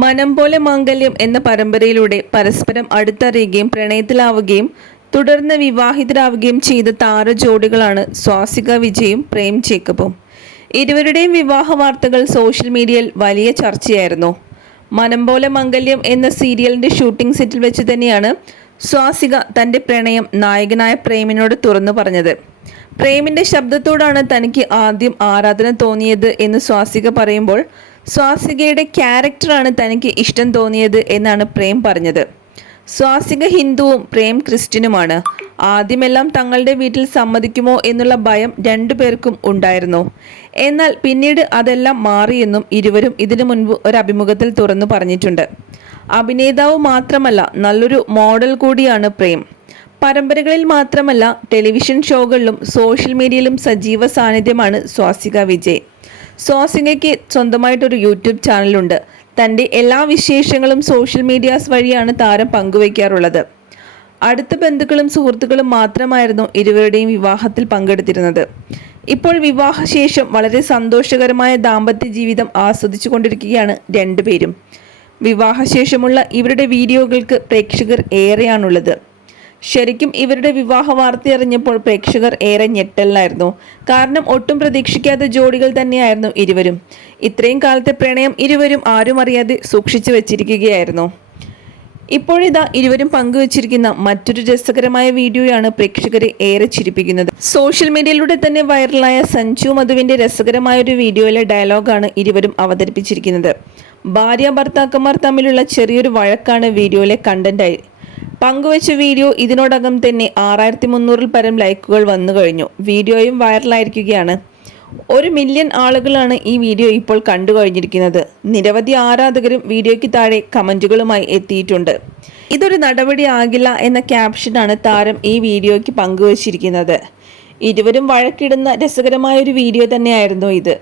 മനം പോലെ മാംഗല്യം എന്ന പരമ്പരയിലൂടെ പരസ്പരം അടുത്തറിയുകയും പ്രണയത്തിലാവുകയും തുടർന്ന് വിവാഹിതരാവുകയും ചെയ്ത താര ജോഡികളാണ് സ്വാസിക വിജയും പ്രേം ജേക്കബും. ഇരുവരുടെയും വിവാഹ വാർത്തകൾ സോഷ്യൽ മീഡിയയിൽ വലിയ ചർച്ചയായിരുന്നു. മനം പോലെ മംഗല്യം എന്ന സീരിയലിന്റെ ഷൂട്ടിംഗ് സെറ്റിൽ വെച്ച് തന്നെയാണ് സ്വാസിക തന്റെ പ്രണയം നായകനായ പ്രേമിനോട് തുറന്നു പറഞ്ഞത്. പ്രേമിന്റെ ശബ്ദത്തോടാണ് തനിക്ക് ആദ്യം ആരാധന തോന്നിയത് എന്ന് സ്വാസിക പറയുമ്പോൾ സ്വാസികയുടെ ക്യാരക്ടറാണ് തനിക്ക് ഇഷ്ടം തോന്നിയത് എന്നാണ് പ്രേം പറഞ്ഞത്. സ്വാസിക ഹിന്ദുവും പ്രേം ക്രിസ്ത്യനുമാണ്. ആദ്യമെല്ലാം തങ്ങളുടെ വീട്ടിൽ സമ്മതിക്കുമോ എന്നുള്ള ഭയം രണ്ടുപേർക്കും ഉണ്ടായിരുന്നു. എന്നാൽ പിന്നീട് അതെല്ലാം മാറിയെന്നും ഇരുവരും ഇതിനു മുൻപ് ഒരു അഭിമുഖത്തിൽ തുറന്നു പറഞ്ഞിട്ടുണ്ട്. അഭിനേതാവ് മാത്രമല്ല നല്ലൊരു മോഡൽ കൂടിയാണ് പ്രേം. പരമ്പരകളിൽ മാത്രമല്ല ടെലിവിഷൻ ഷോകളിലും സോഷ്യൽ മീഡിയയിലും സജീവ സാന്നിധ്യമാണ് സ്വാസിക വിജയ്. സ്വാസികയ്ക്ക് സ്വന്തമായിട്ടൊരു യൂട്യൂബ് ചാനലുണ്ട്. തന്റെ എല്ലാ വിശേഷങ്ങളും സോഷ്യൽ മീഡിയാസ് വഴിയാണ് താരം പങ്കുവയ്ക്കാറുള്ളത്. അടുത്ത ബന്ധുക്കളും സുഹൃത്തുക്കളും മാത്രമായിരുന്നു ഇരുവരുടെയും വിവാഹത്തിൽ പങ്കെടുത്തിരുന്നത്. ഇപ്പോൾ വിവാഹശേഷം വളരെ സന്തോഷകരമായ ദാമ്പത്യ ജീവിതം ആസ്വദിച്ചു കൊണ്ടിരിക്കുകയാണ് രണ്ടുപേരും. വിവാഹശേഷമുള്ള ഇവരുടെ വീഡിയോകൾക്ക് പ്രേക്ഷകർ ഏറെയാണുള്ളത്. ശരിക്കും ഇവരുടെ വിവാഹ വാർത്ത അറിഞ്ഞപ്പോൾ പ്രേക്ഷകർ ഏറെ ഞെട്ടലിലായിരുന്നു. കാരണം ഒട്ടും പ്രതീക്ഷിക്കാത്ത ജോഡികൾ തന്നെയായിരുന്നു ഇരുവരും. ഇത്രയും കാലത്തെ പ്രണയം ഇരുവരും ആരും അറിയാതെ സൂക്ഷിച്ചു വെച്ചിരിക്കുകയായിരുന്നു. ഇപ്പോഴിതാ ഇരുവരും പങ്കുവച്ചിരിക്കുന്ന മറ്റൊരു രസകരമായ വീഡിയോയാണ് പ്രേക്ഷകരെ ഏറെ ചിരിപ്പിക്കുന്നത്. സോഷ്യൽ മീഡിയയിലൂടെ തന്നെ വൈറലായ സഞ്ജു മധുവിന്റെ രസകരമായ ഒരു വീഡിയോയിലെ ഡയലോഗാണ് ഇരുവരും അവതരിപ്പിച്ചിരിക്കുന്നത്. ഭാര്യ ഭർത്താക്കന്മാർ തമ്മിലുള്ള ചെറിയൊരു വഴക്കാണ് വീഡിയോയിലെ കണ്ടന്റായി പങ്കുവച്ച വീഡിയോ ഇതിനോടകം തന്നെ ആറായിരത്തി മുന്നൂറിൽ പരം ലൈക്കുകൾ വന്നു കഴിഞ്ഞു. വീഡിയോയും വൈറലായിരിക്കുകയാണ്. ഒരു മില്യൺ ആളുകളാണ് ഈ വീഡിയോ ഇപ്പോൾ കണ്ടു കഴിഞ്ഞിരിക്കുന്നത്. നിരവധി ആരാധകരും വീഡിയോയ്ക്ക് താഴെ കമന്റുകളുമായി എത്തിയിട്ടുണ്ട്. ഇതൊരു നടപടി ആകില്ല എന്ന ക്യാപ്ഷനാണ് താരം ഈ വീഡിയോയ്ക്ക് പങ്കുവച്ചിരിക്കുന്നത്. ഇരുവരും വഴക്കിടുന്ന രസകരമായ ഒരു വീഡിയോ തന്നെയായിരുന്നു ഇത്.